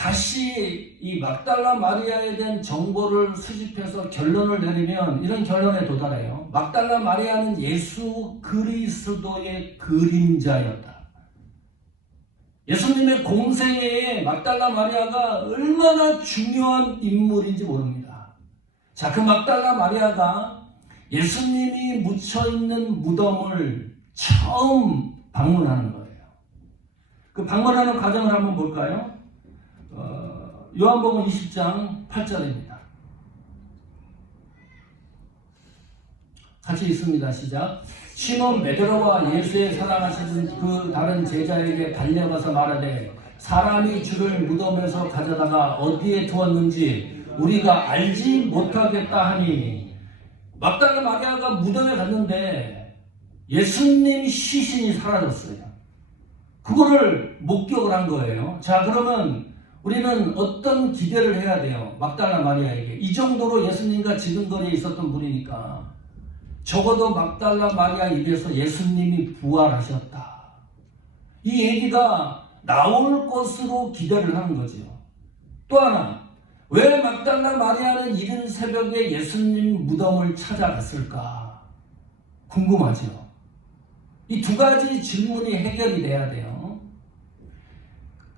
다시 이 막달라 마리아에 대한 정보를 수집해서 결론을 내리면 이런 결론에 도달해요. 막달라 마리아는 예수 그리스도의 그림자였다. 예수님의 공생애에 막달라 마리아가 얼마나 중요한 인물인지 모릅니다. 자, 그 막달라 마리아가 예수님이 묻혀있는 무덤을 처음 방문하는 거예요. 그 방문하는 과정을 한번 볼까요? 요한복음 20장 8절입니다. 같이 읽습니다. 시작. 시몬 베드로와 예수의 사랑하시는 그 다른 제자에게 달려가서 말하되 사람이 주를 무덤에서 가져다가 어디에 두었는지 우리가 알지 못하겠다 하니, 막달라 마리아가 무덤에 갔는데 예수님 시신이 사라졌어요. 그거를 목격을 한 거예요. 자, 그러면 우리는 어떤 기대를 해야 돼요? 막달라 마리아에게. 이 정도로 예수님과 지근거리에 있었던 분이니까 적어도 막달라 마리아 입에서 예수님이 부활하셨다, 이 얘기가 나올 것으로 기대를 하는 거죠. 또 하나, 왜 막달라 마리아는 이른 새벽에 예수님 무덤을 찾아갔을까? 궁금하죠. 이 두 가지 질문이 해결이 돼야 돼요.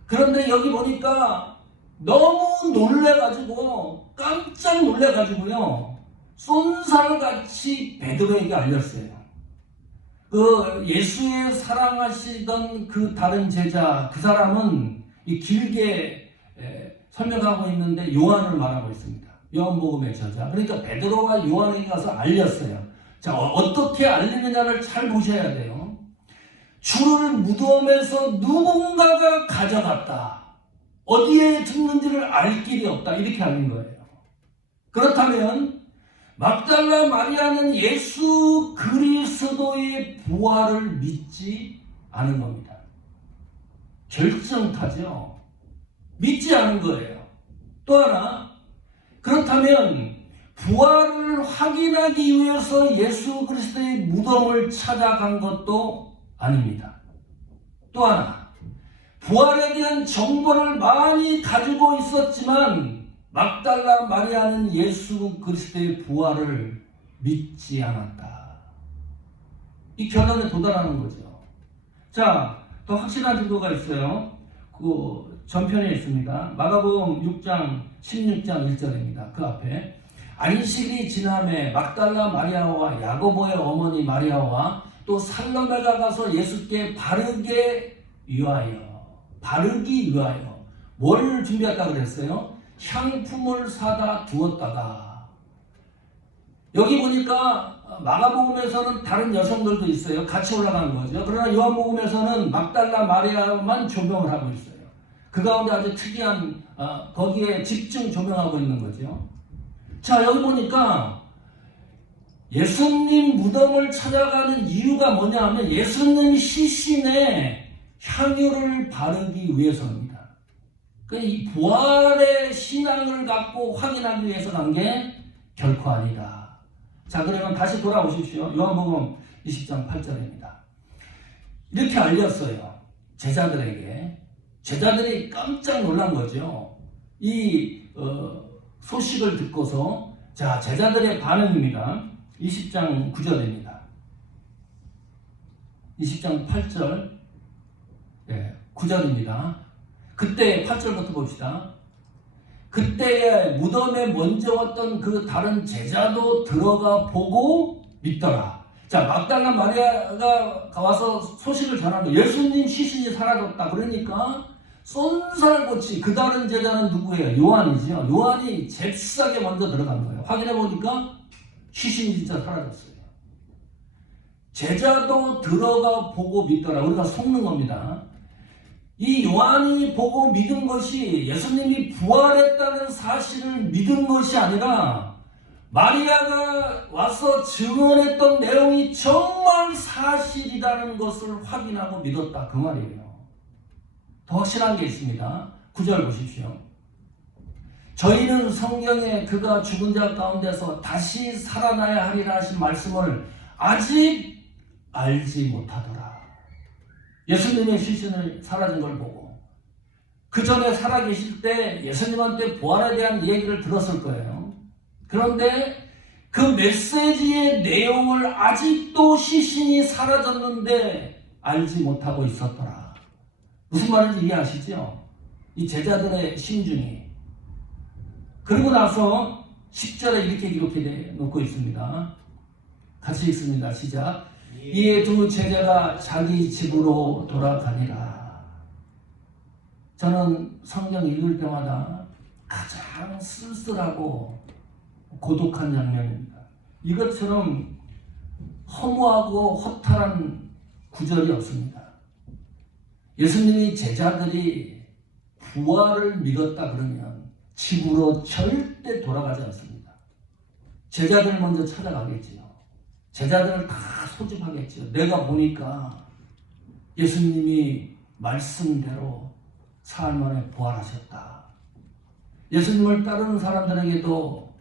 그런데 여기 보니까 너무 놀래가지고, 깜짝 놀래가지고요, 쏜살같이 베드로에게 알렸어요. 그 예수의 사랑하시던 그 다른 제자, 그 사람은 이 길게 설명하고 있는데 요한을 말하고 있습니다. 요한복음의 저자. 그러니까 베드로가 요한에게 가서 알렸어요. 자, 어떻게 알리느냐를 잘 보셔야 돼요. 주를 무덤에서 누군가가 가져갔다, 어디에 뒀는지를 알 길이 없다, 이렇게 알린 거예요. 그렇다면 막달라 마리아는 예수 그리스도의 부활을 믿지 않은 겁니다. 결정타죠. 믿지 않은 거예요. 또 하나, 그렇다면 부활을 확인하기 위해서 예수 그리스도의 무덤을 찾아간 것도 아닙니다. 또 하나, 부활에 대한 정보를 많이 가지고 있었지만 막달라 마리아는 예수 그리스도의 부활을 믿지 않았다. 이 결론에 도달하는 거죠. 자, 더 확실한 증거가 있어요. 그 전편에 있습니다. 마가복음 6장 16장 1절입니다. 그 앞에 안식일이 지남에 막달라 마리아와 야고보의 어머니 마리아와 또 살로메가 가서 예수께 바르기 위하여 뭘 준비했다 그랬어요? 향품을 사다 두었다가. 여기 보니까 마가복음에서는 다른 여성들도 있어요. 같이 올라간 거죠. 그러나 요한복음에서는 막달라 마리아만 조명을 하고 있어요. 그 가운데 아주 특이한 거기에 집중 조명하고 있는 거죠. 자, 여기 보니까 예수님 무덤을 찾아가는 이유가 뭐냐 하면 예수님 시신에 향유를 바르기 위해서입니다. 이 부활의 신앙을 갖고 확인하기 위해서 간 게 결코 아니다. 자, 그러면 다시 돌아오십시오. 요한복음 20장 8절입니다. 이렇게 알렸어요. 제자들에게. 제자들이 깜짝 놀란 거죠. 이 소식을 듣고서. 자, 제자들의 반응입니다. 20장 9절입니다. 20장 8절 9절입니다. 그때 8절부터 봅시다. 그때에 무덤에 먼저 왔던 그 다른 제자도 들어가 보고 믿더라. 자, 막달라 마리아가 와서 소식을 전한 거예요. 예수님 시신이 사라졌다. 그러니까 쏜살같이 그 다른 제자는 누구예요? 요한이죠. 요한이 잽싸게 먼저 들어간 거예요. 확인해 보니까 시신이 진짜 사라졌어요. 제자도 들어가 보고 믿더라. 우리가 속는 겁니다. 이 요한이 보고 믿은 것이 예수님이 부활했다는 사실을 믿은 것이 아니라 마리아가 와서 증언했던 내용이 정말 사실이라는 것을 확인하고 믿었다, 그 말이에요. 더 확실한 게 있습니다. 9절 보십시오. 저희는 성경에 그가 죽은 자 가운데서 다시 살아나야 하리라 하신 말씀을 아직 알지 못하더라. 예수님의 시신을 사라진 걸 보고 그 전에 살아계실 때 예수님한테 부활에 대한 얘기를 들었을 거예요. 그런데 그 메시지의 내용을 아직도 시신이 사라졌는데 알지 못하고 있었더라. 무슨 말인지 이해하시죠? 이 제자들의 심중이. 그러고 나서 10절에 이렇게 기록해 놓고 있습니다. 같이 읽습니다. 시작. 이에 두 제자가 자기 집으로 돌아가니라. 저는 성경 읽을 때마다 가장 쓸쓸하고 고독한 장면입니다. 이것처럼 허무하고 허탈한 구절이 없습니다. 예수님이 제자들이 부활을 믿었다 그러면 집으로 절대 돌아가지 않습니다. 제자들 먼저 찾아가겠지요. 제자들을 다 소집하겠지요. 내가 보니까 예수님이 말씀대로 사흘 만에 부활하셨다. 예수님을 따르는 사람들에게도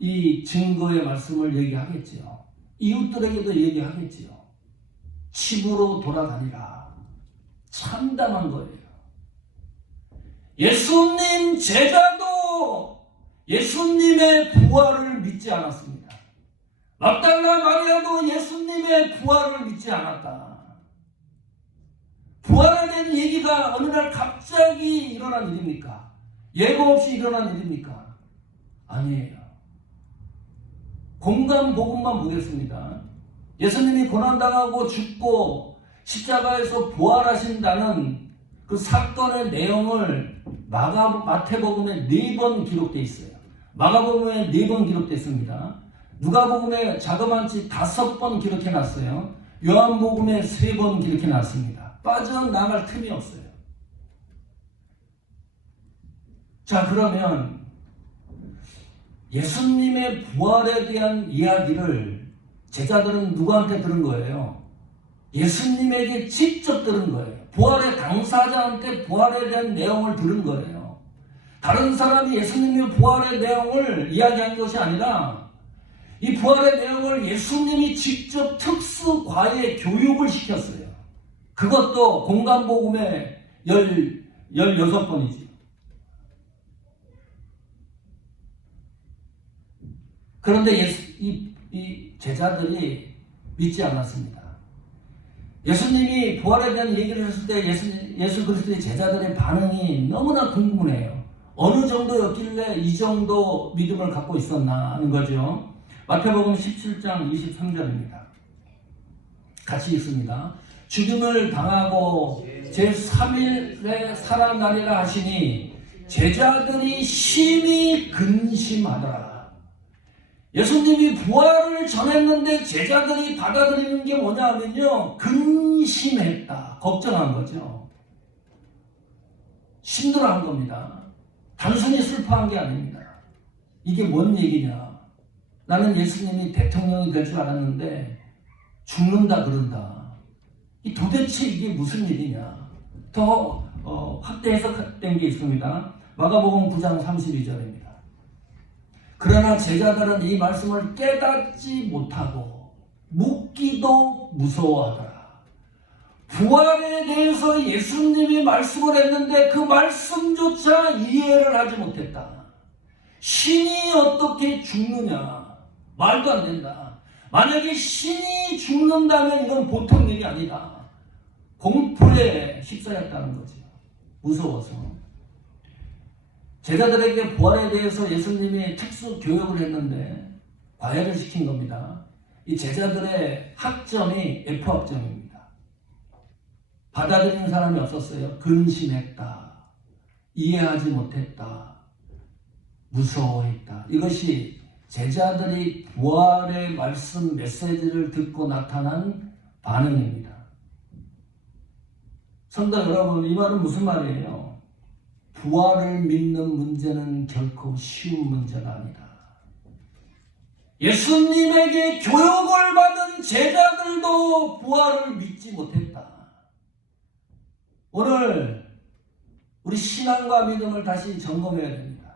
이 증거의 말씀을 얘기하겠지요. 이웃들에게도 얘기하겠지요. 집으로 돌아가니라. 참담한 거예요. 예수님 제자도 예수님의 부활을 믿지 않았습니다. 막달라 마리아도 예수님의 부활을 믿지 않았다. 부활에 대한 얘기가 어느 날 갑자기 일어난 일입니까? 예고 없이 일어난 일입니까? 아니에요. 공간 복음만 보겠습니다. 예수님이 고난당하고 죽고 십자가에서 부활하신다는 그 사건의 내용을 마태복음에 4번 기록되어 있어요. 마가복음에 4번 기록되어 있습니다. 누가복음에 자그만치 5번 기록해놨어요. 요한복음에 3번 기록해놨습니다. 빠져나갈 틈이 없어요. 자, 그러면 예수님의 부활에 대한 이야기를 제자들은 누구한테 들은 거예요? 예수님에게 직접 들은 거예요. 부활의 당사자한테 부활에 대한 내용을 들은 거예요. 다른 사람이 예수님의 부활의 내용을 이야기한 것이 아니라 이 부활의 내용을 예수님이 직접 특수 과외 교육을 시켰어요. 그것도 공간복음의 16번이지. 그런데 이 제자들이 믿지 않았습니다. 예수님이 부활에 대한 얘기를 했을 때 예수 그리스도의 제자들의 반응이 너무나 궁금해요. 어느 정도였길래 이 정도 믿음을 갖고 있었나 하는 거죠. 마태복음 17장 23절입니다. 같이 읽습니다. 죽임을 당하고 제3일에 살아나리라 하시니 제자들이 심히 근심하더라. 예수님이 부활을 전했는데 제자들이 받아들이는 게 뭐냐 하면요, 근심했다. 걱정한 거죠. 힘들어한 겁니다. 단순히 슬퍼한 게 아닙니다. 이게 뭔 얘기냐. 나는 예수님이 대통령이 될 줄 알았는데 죽는다 그런다. 도대체 이게 무슨 일이냐. 더 확대 해석된 게 있습니다. 마가복음 9장 32절입니다. 그러나 제자들은 이 말씀을 깨닫지 못하고 묻기도 무서워하더라. 부활에 대해서 예수님이 말씀을 했는데 그 말씀조차 이해를 하지 못했다. 신이 어떻게 죽느냐? 말도 안 된다. 만약에 신이 죽는다면 이건 보통 일이 아니다. 공포에 휩싸였다는 거죠. 무서워서. 제자들에게 부활에 대해서 예수님이 특수 교육을 했는데 과외를 시킨 겁니다. 이 제자들의 학점이 F학점입니다. 받아들이는 사람이 없었어요. 근심했다. 이해하지 못했다. 무서워했다. 이것이 제자들이 부활의 말씀 메시지를 듣고 나타난 반응입니다. 성도 여러분, 이 말은 무슨 말이에요? 부활을 믿는 문제는 결코 쉬운 문제가 아니다. 예수님에게 교육을 받은 제자들도 부활을 믿지 못했다. 오늘 우리 신앙과 믿음을 다시 점검해야 됩니다.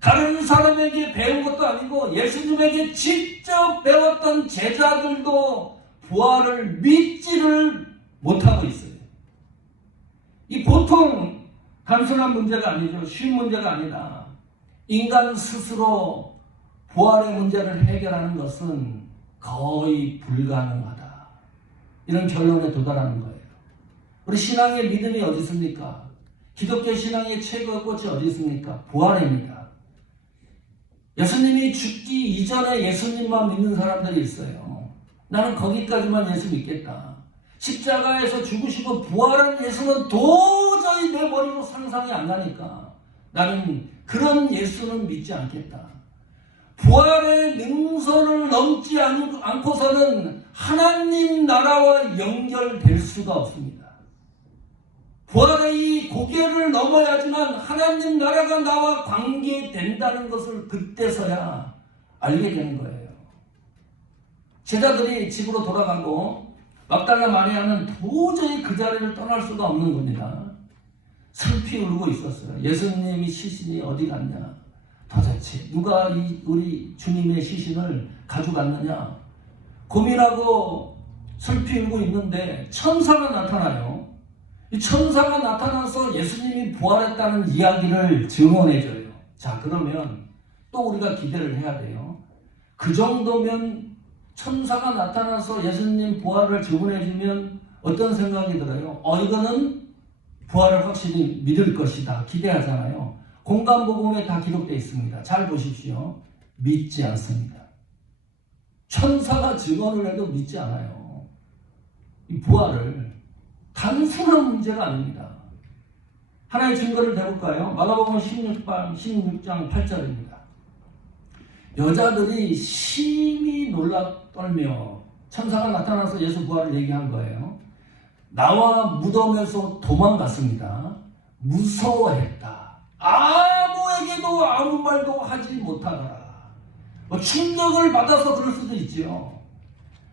다른 사람에게 배운 것도 아니고 예수님에게 직접 배웠던 제자들도 부활을 믿지를 못하고 있어요. 이 보통 단순한 문제가 아니죠. 쉬운 문제가 아니다. 인간 스스로 부활의 문제를 해결하는 것은 거의 불가능하다. 이런 결론에 도달하는 거예요. 우리 신앙의 믿음이 어디 있습니까? 기독교 신앙의 최고의 꽃이 어디 있습니까? 부활입니다. 예수님이 죽기 이전에 예수님만 믿는 사람들이 있어요. 나는 거기까지만 예수 믿겠다. 십자가에서 죽으시고 부활한 예수는 도저히 내 머리로 상상이 안 가니까 나는 그런 예수는 믿지 않겠다. 부활의 능선을 넘지 않고서는 하나님 나라와 연결될 수가 없습니다. 부활의 이 고개를 넘어야지만 하나님 나라가 나와 관계된다는 것을 그때서야 알게 되는 거예요. 제자들이 집으로 돌아가고 막달라 마리아는 도저히 그 자리를 떠날 수가 없는 겁니다. 슬피 울고 있었어요. 예수님이 시신이 어디 갔냐? 도대체 누가 우리 주님의 시신을 가져갔느냐? 고민하고 슬피 울고 있는데 천사가 나타나요. 이 천사가 나타나서 예수님이 부활했다는 이야기를 증언해줘요. 자, 그러면 또 우리가 기대를 해야 돼요. 그 정도면 천사가 나타나서 예수님 부활을 증언해주면 어떤 생각이 들어요? 이거는 부활을 확실히 믿을 것이다. 기대하잖아요. 공간복음에 다 기록되어 있습니다. 잘 보십시오. 믿지 않습니다. 천사가 증언을 해도 믿지 않아요. 이 부활을. 단순한 문제가 아닙니다. 하나의 증거를 대볼까요? 마가복음 16장 8절입니다. 여자들이 심히 떨며 천사가 나타나서 예수 부활을 얘기한 거예요. 나와 무덤에서 도망갔습니다. 무서워했다. 아무에게도 아무 말도 하지 못하더라. 충격을 받아서 그럴 수도 있죠.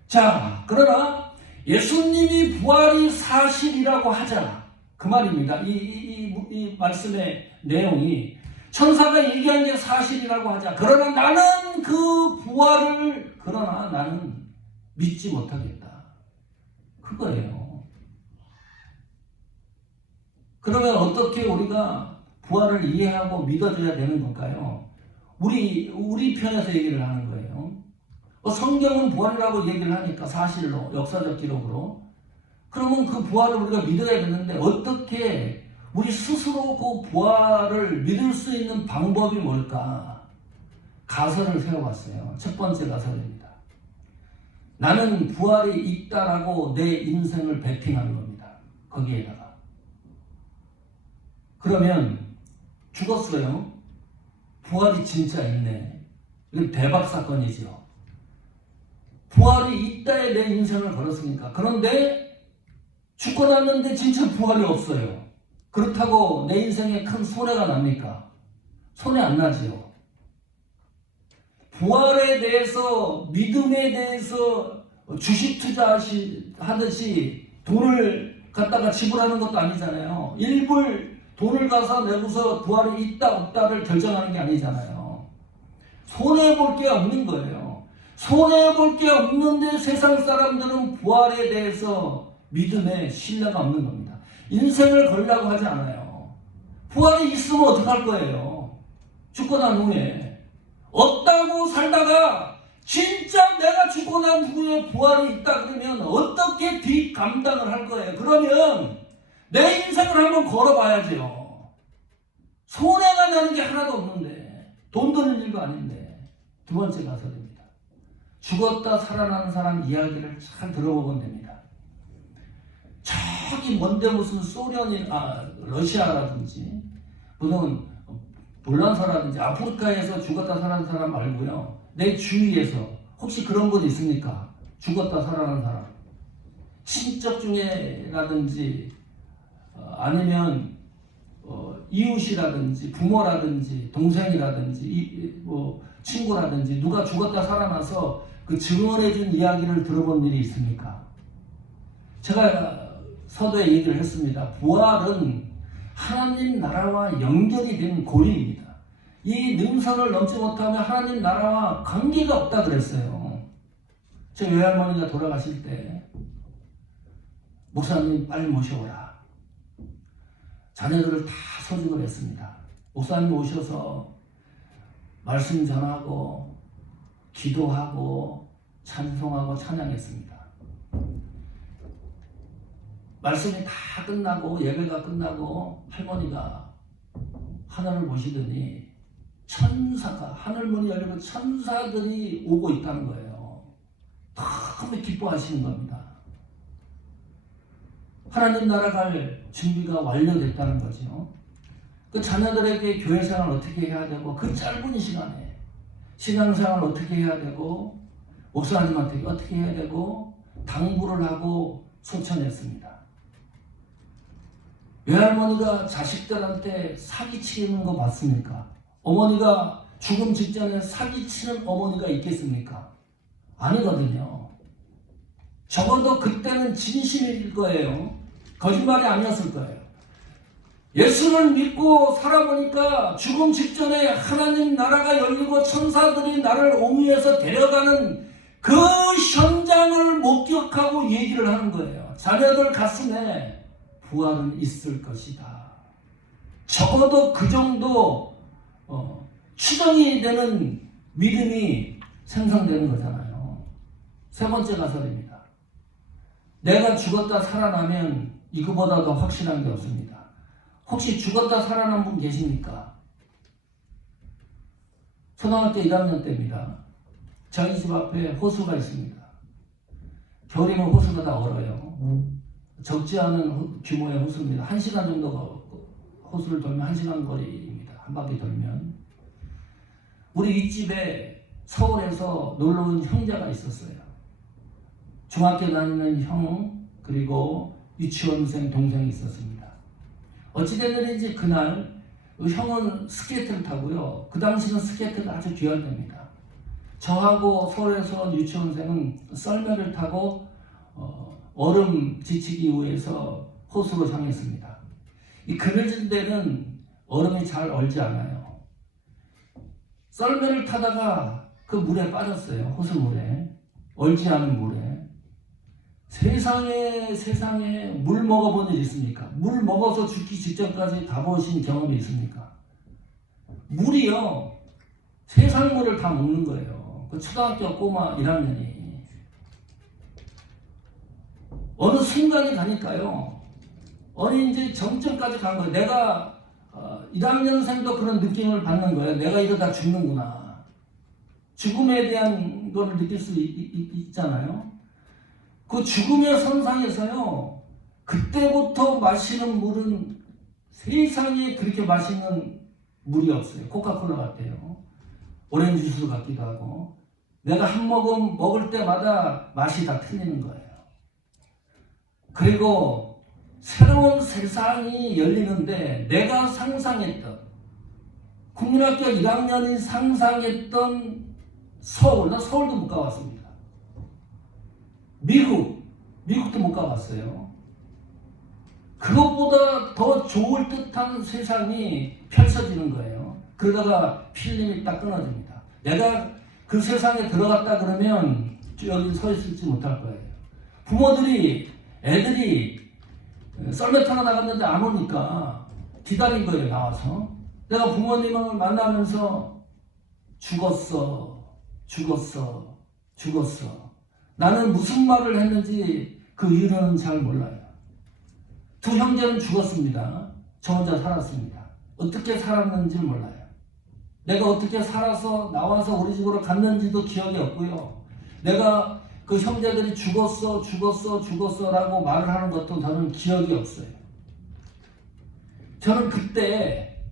자, 그러나 예수님이 부활이 사실이라고 하자. 그 말입니다. 이 말씀의 내용이 천사가 얘기한 게 사실이라고 하자. 그러나 나는 그 부활을 나는 믿지 못하겠다. 그거예요. 그러면 어떻게 우리가 부활을 이해하고 믿어줘야 되는 건가요? 우리 편에서 얘기를 하는 거예요. 성경은 부활이라고 얘기를 하니까 사실로, 역사적 기록으로. 그러면 그 부활을 우리가 믿어야 되는데 어떻게 우리 스스로 그 부활을 믿을 수 있는 방법이 뭘까? 가설을 세워봤어요. 첫 번째 가설입니다. 나는 부활이 있다라고 내 인생을 베팅하는 겁니다. 거기에다가. 그러면 죽었어요. 부활이 진짜 있네. 이건 대박 사건이죠. 부활이 있다에 내 인생을 걸었으니까. 그런데 죽고 났는데 진짜 부활이 없어요. 그렇다고 내 인생에 큰 손해가 납니까? 손해 안 나지요. 부활에 대해서, 믿음에 대해서 주식 투자하듯이 돈을 갖다가 지불하는 것도 아니잖아요. 일불 돈을 가서 내고서 부활이 있다 없다를 결정하는 게 아니잖아요. 손해볼 게 없는 거예요. 손해볼 게 없는데 세상 사람들은 부활에 대해서 믿음에 신뢰가 없는 겁니다. 인생을 걸려고 하지 않아요. 부활이 있으면 어떡할 거예요? 죽고 난 후에. 없다고 살다가 진짜 내가 죽고 난 후에 부활이 있다 그러면 어떻게 뒷감당을 할 거예요? 그러면 내 인생을 한번 걸어봐야죠. 손해가 나는 게 하나도 없는데, 돈 드는 일도 아닌데. 두 번째 가설입니다. 죽었다 살아나는 사람 이야기를 잘 들어보면 됩니다. 저기 먼데 무슨 러시아라든지 무슨 불란서라든지 아프리카에서 죽었다 살아난 사람 말고요. 내 주위에서 혹시 그런 분 있습니까? 죽었다 살아난 사람. 친척 중에라든지 아니면 이웃이라든지 부모라든지 동생이라든지 친구라든지 누가 죽었다 살아나서 그 증언해준 이야기를 들어본 일이 있습니까? 제가 서두에 얘기를 했습니다. 부활은 하나님 나라와 연결이 된 고리입니다. 이 능선을 넘지 못하면 하나님 나라와 관계가 없다 그랬어요. 제 외할머니가 돌아가실 때 목사님 빨리 모셔오라. 자녀들을 다 소집을 했습니다. 목사님 오셔서 말씀 전하고 기도하고 찬송하고 찬양했습니다. 말씀이 다 끝나고 예배가 끝나고 할머니가 하늘을 보시더니 천사가 하늘문이 열리고 천사들이 오고 있다는 거예요. 너무 기뻐하시는 겁니다. 하나님 나라 갈 준비가 완료됐다는 거죠. 그 자녀들에게 교회 생활을 어떻게 해야 되고 그 짧은 시간에 신앙생활을 어떻게 해야 되고 목사님한테 어떻게 해야 되고 당부를 하고 소천했습니다. 외할머니가 자식들한테 사기치는 거 봤습니까? 어머니가 죽음 직전에 사기치는 어머니가 있겠습니까? 아니거든요. 적어도 그때는 진심일 거예요. 거짓말이 아니었을 거예요. 예수를 믿고 살아보니까 죽음 직전에 하나님 나라가 열리고 천사들이 나를 옹이해서 데려가는 그 현장을 목격하고 얘기를 하는 거예요. 자녀들 가슴에 부활은 있을 것이다. 적어도 그 정도 추정이 되는 믿음이 생성되는 거잖아요. 세 번째 가설입니다. 내가 죽었다 살아나면 이거보다 더 확실한 게 없습니다. 혹시 죽었다 살아난 분 계십니까? 초등학교 1학년 때입니다. 저희 집 앞에 호수가 있습니다. 겨울이면 호수가 다 얼어요. 적지 않은 규모의 호수입니다. 1시간 정도 호수를 돌면 1시간 거리입니다. 한 바퀴 돌면. 우리 윗집에 서울에서 놀러온 형제가 있었어요. 중학교 다니는 형 그리고 유치원생 동생이 있었습니다. 어찌됐는지 그날 형은 스케이트를 타고요. 그 당시는 스케이트가 아주 귀한 때입니다. 저하고 서울에서 온 유치원생은 썰매를 타고 얼음 지치기 위해서 호수로 향했습니다. 이 그늘진 데는 얼음이 잘 얼지 않아요. 썰매를 타다가 그 물에 빠졌어요. 호수물에. 얼지 않은 물에. 세상에 물 먹어본 일 있습니까? 물 먹어서 죽기 직전까지 가보신 경험이 있습니까? 물이요. 세상 물을 다 먹는 거예요. 그 초등학교 꼬마 1학년이. 어느 순간이 가니까요. 어느 이제 정점까지 간 거예요. 내가 1학년생도 그런 느낌을 받는 거예요. 내가 이러다 죽는구나. 죽음에 대한 걸 느낄 수 있잖아요. 그 죽음의 선상에서요. 그때부터 마시는 물은 세상에 그렇게 맛있는 물이 없어요. 코카콜라 같아요. 오렌지 주스 같기도 하고. 내가 한 모금 먹을 때마다 맛이 다 틀리는 거예요. 그리고 새로운 세상이 열리는데 내가 상상했던 국민학교 1학년이 상상했던 서울, 나 서울도 못 가봤습니다. 미국도 못 가봤어요. 그것보다 더 좋을 듯한 세상이 펼쳐지는 거예요. 그러다가 필름이 딱 끊어집니다. 내가 그 세상에 들어갔다 그러면 여기 서 있을지 못할 거예요. 부모들이 애들이 썰매 타러 나갔는데 안 오니까 기다린 거예요. 나와서. 내가 부모님을 만나면서 죽었어. 나는 무슨 말을 했는지 그 이유는 잘 몰라요. 두 형제는 죽었습니다. 저 혼자 살았습니다. 어떻게 살았는지 몰라요. 내가 어떻게 살아서 나와서 우리 집으로 갔는지도 기억이 없고요. 내가 그 형제들이 죽었어 라고 말을 하는 것도 저는 기억이 없어요. 저는 그때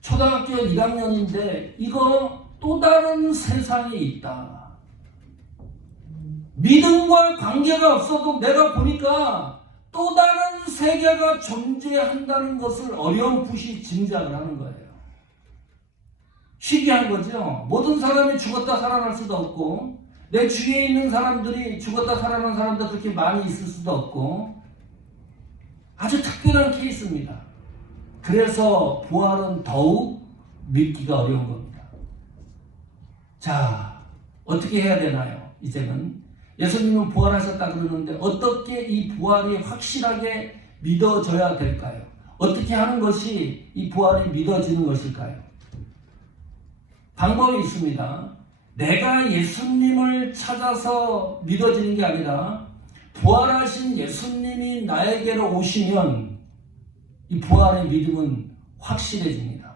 초등학교 1학년인데 이거 또 다른 세상이 있다. 믿음과 관계가 없어도 내가 보니까 또 다른 세계가 존재한다는 것을 어렴풋이 짐작을 하는 거예요. 희귀한 거죠. 모든 사람이 죽었다 살아날 수도 없고 내 주위에 있는 사람들이 죽었다 살아난 사람도 그렇게 많이 있을 수도 없고 아주 특별한 케이스입니다. 그래서 부활은 더욱 믿기가 어려운 겁니다. 자, 어떻게 해야 되나요? 이제는 예수님은 부활하셨다 그러는데 어떻게 이 부활이 확실하게 믿어져야 될까요? 어떻게 하는 것이 이 부활이 믿어지는 것일까요? 방법이 있습니다. 내가 예수님을 찾아서 믿어지는 게 아니라 부활하신 예수님이 나에게로 오시면 이 부활의 믿음은 확실해집니다.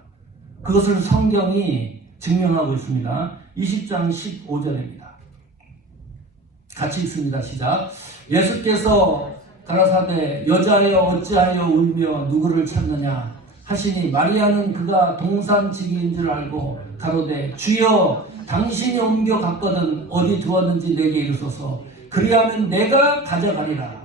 그것을 성경이 증명하고 있습니다. 20장 15절입니다. 같이 읽습니다. 시작. 예수께서 가라사대 여자여 어찌하여 울며 누구를 찾느냐 하시니 마리아는 그가 동산지기인 줄 알고 가로되 주여 당신이 옮겨 갔거든 어디 두었는지 내게 이르소서 그리하면 내가 가져가리라.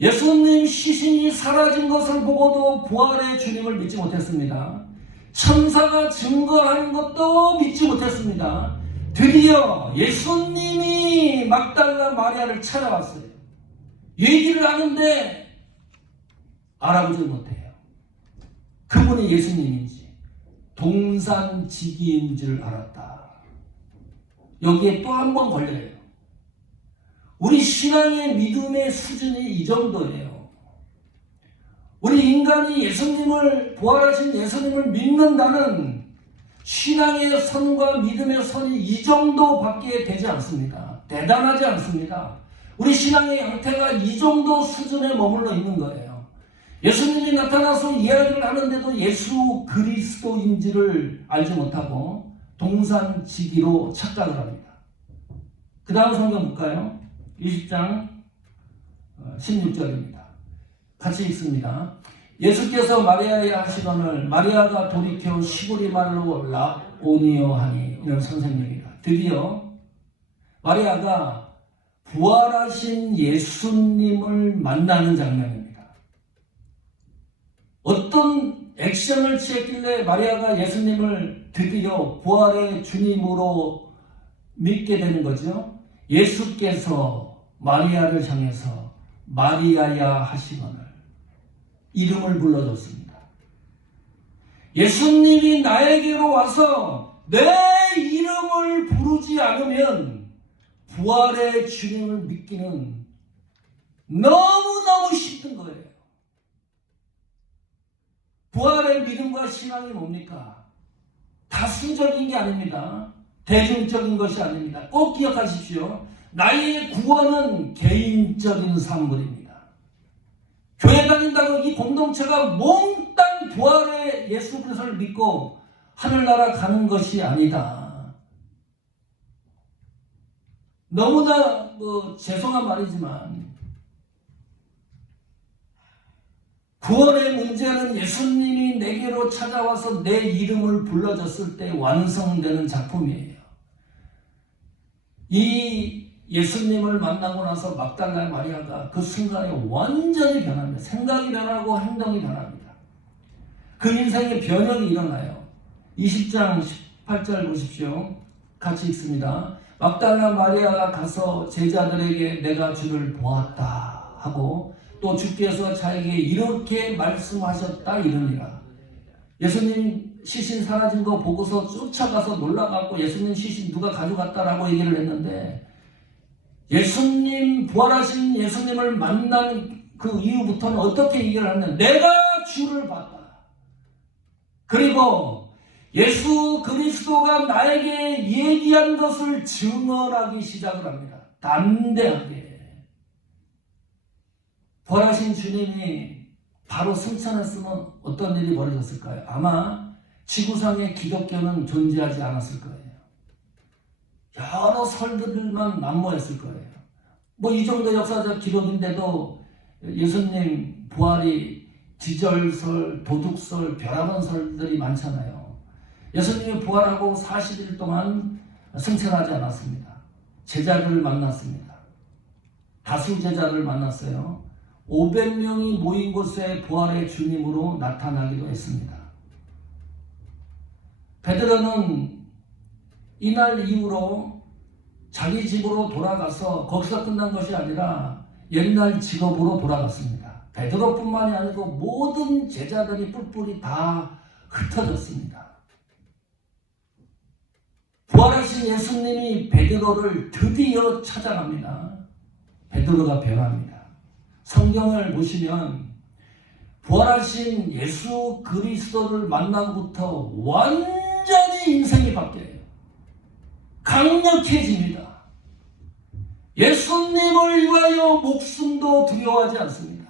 예수님 시신이 사라진 것을 보고도 부활의 주님을 믿지 못했습니다. 천사가 증거하는 것도 믿지 못했습니다. 드디어 예수님이 막달라 마리아를 찾아왔어요. 얘기를 하는데 알아보지 못해요. 그분이 예수님인지 동산지기인 줄 알았다. 여기에 또 한 번 걸려요. 우리 신앙의 믿음의 수준이 이 정도예요. 우리 인간이 예수님을 부활하신 예수님을 믿는다는 신앙의 선과 믿음의 선이 이 정도밖에 되지 않습니다. 대단하지 않습니다. 우리 신앙의 형태가 이 정도 수준에 머물러 있는 거예요. 예수님이 나타나서 이야기를 하는데도 예수 그리스도인지를 알지 못하고 동산지기로 착각을 합니다. 그 다음 성경 볼까요? 20장 16절입니다. 같이 읽습니다. 예수께서 마리아에 하시거늘 마리아가 돌이켜 시부리 말로 라오니오 하니 이런 선생님입니다. 드디어 마리아가 부활하신 예수님을 만나는 장면입니다. 어떤 액션을 취했길래 마리아가 예수님을 드디어 부활의 주님으로 믿게 되는 거죠? 예수께서 마리아를 향해서 마리아야 하시거늘 이름을 불러줬습니다. 예수님이 나에게로 와서 내 이름을 부르지 않으면 부활의 주님을 믿기는 너무너무 힘든 거예요. 부활의 믿음과 신앙이 뭡니까? 다수적인 게 아닙니다. 대중적인 것이 아닙니다. 꼭 기억하십시오. 나의 구원은 개인적인 산물입니다. 교회 다닌다고 이 공동체가 몽땅 부활의 예수 그리스도를 믿고 하늘나라 가는 것이 아니다. 너무나 죄송한 말이지만 구원의 문제는 예수님이 내게로 찾아와서 내 이름을 불러줬을 때 완성되는 작품이에요. 이 예수님을 만나고 나서 막달라 마리아가 그 순간에 완전히 변합니다. 생각이 변하고 행동이 변합니다. 그 인생의 변혁이 일어나요. 20장 18절 보십시오. 같이 읽습니다. 막달라 마리아가 가서 제자들에게 내가 주를 보았다 하고 또 주께서 자에게 이렇게 말씀하셨다 이르니라. 예수님 시신 사라진 거 보고서 쫓아가서 놀라갖고 예수님 시신 누가 가져갔다라고 얘기를 했는데 예수님 부활하신 예수님을 만난 그 이후부터는 어떻게 얘기를 하냐면 내가 주를 봤다. 그리고 예수 그리스도가 나에게 얘기한 것을 증언하기 시작을 합니다. 담대하게. 부활하신 주님이 바로 승천했으면 어떤 일이 벌어졌을까요? 아마 지구상의 기독교는 존재하지 않았을 거예요. 여러 설들만 난무했을 거예요. 이 정도 역사적 기록인데도 예수님 부활이 지절설, 도둑설, 벼랑한 설들이 많잖아요. 예수님이 부활하고 40일 동안 승천하지 않았습니다. 제자들을 만났습니다. 다수 제자를 만났어요. 500명이 모인 곳에 부활의 주님으로 나타나기도 했습니다. 베드로는 이날 이후로 자기 집으로 돌아가서 거기서 끝난 것이 아니라 옛날 직업으로 돌아갔습니다. 베드로뿐만이 아니고 모든 제자들이 뿔뿔이 다 흩어졌습니다. 부활하신 예수님이 베드로를 드디어 찾아갑니다. 베드로가 변합니다. 성경을 보시면 부활하신 예수 그리스도를 만나고부터 완전히 인생이 바뀌어요. 강력해집니다. 예수님을 위하여 목숨도 두려워하지 않습니다.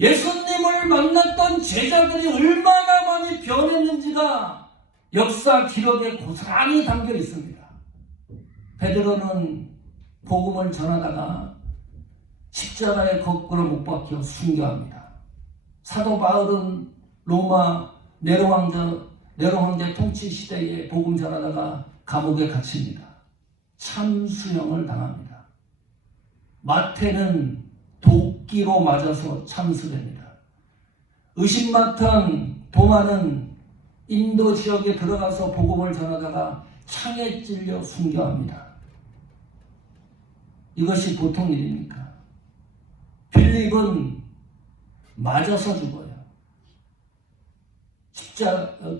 예수님을 만났던 제자들이 얼마나 많이 변했는지가 역사 기록에 고스란히 담겨 있습니다. 베드로는 복음을 전하다가 십자가에 거꾸로 못 박혀 순교합니다. 사도 바울은 로마 네로 황제 통치 시대에 복음 전하다가 감옥에 갇힙니다. 참수형을 당합니다. 마태는 도끼로 맞아서 참수됩니다. 의심 맡은 도마는 인도 지역에 들어가서 복음을 전하다가 창에 찔려 순교합니다. 이것이 보통 일입니까? 빌립은 맞아서 죽어요.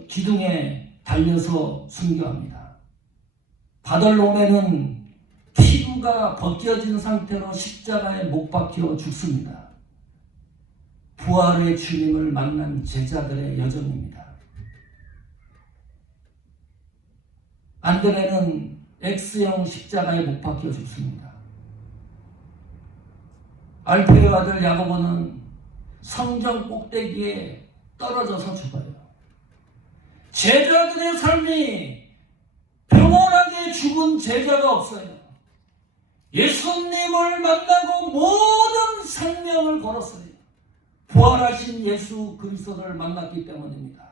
기둥에 달려서 순교합니다. 바돌로메는 피부가 벗겨진 상태로 십자가에 못 박혀 죽습니다. 부활의 주님을 만난 제자들의 여정입니다. 안드레는 X형 십자가에 못 박혀 죽습니다. 알페의 아들 야고보는 성전 꼭대기에 떨어져서 죽어요. 제자들의 삶이 평온하게 죽은 제자가 없어요. 예수님을 만나고 모든 생명을 걸었어요. 부활하신 예수 그리스도를 만났기 때문입니다.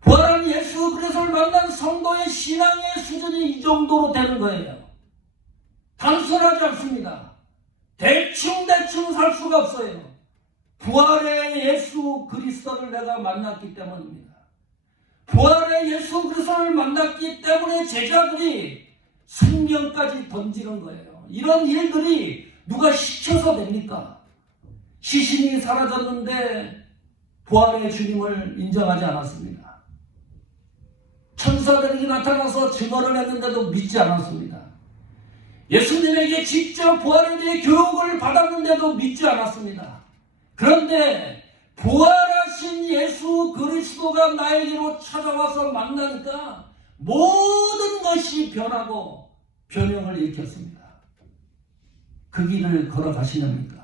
부활한 예수 그리스도를 만난 성도의 신앙의 수준이 이 정도로 되는 거예요. 단순하지 않습니다. 대충 살 수가 없어요. 부활의 예수 그리스도를 내가 만났기 때문입니다. 부활의 예수 그리스도를 만났기 때문에 제자들이 생명까지 던지는 거예요. 이런 일들이 누가 시켜서 됩니까? 시신이 사라졌는데 부활의 주님을 인정하지 않았습니다. 천사들이 나타나서 증언을 했는데도 믿지 않았습니다. 예수님에게 직접 부활에 대해 교육을 받았는데도 믿지 않았습니다. 그런데 부활하신 예수 그리스도가 나에게로 찾아와서 만나니까 모든 것이 변하고 변형을 일으켰습니다. 그 길을 걸어가시렵니까?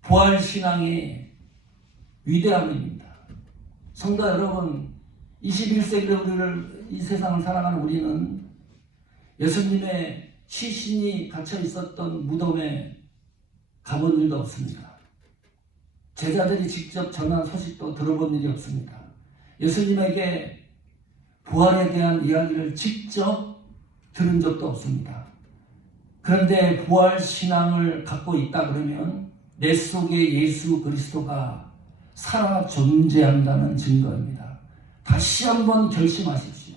부활신앙의 위대함입니다. 성도 여러분, 21세기를 이 세상을 살아가는 우리는 예수님의 시신이 갇혀 있었던 무덤에 가본 일도 없습니다. 제자들이 직접 전한 소식도 들어본 일이 없습니다. 예수님에게 부활에 대한 이야기를 직접 들은 적도 없습니다. 그런데 부활 신앙을 갖고 있다 그러면 내 속에 예수 그리스도가 살아 존재한다는 증거입니다. 다시 한번 결심하십시오.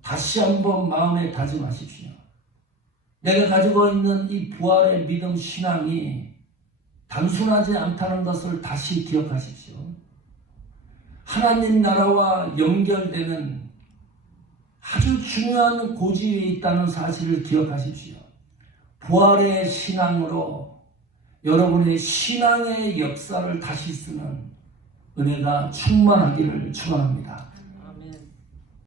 다시 한번 마음에 다짐하십시오. 내가 가지고 있는 이 부활의 믿음 신앙이 단순하지 않다는 것을 다시 기억하십시오. 하나님 나라와 연결되는 아주 중요한 고지에 있다는 사실을 기억하십시오. 부활의 신앙으로 여러분의 신앙의 역사를 다시 쓰는 은혜가 충만하기를 축원합니다.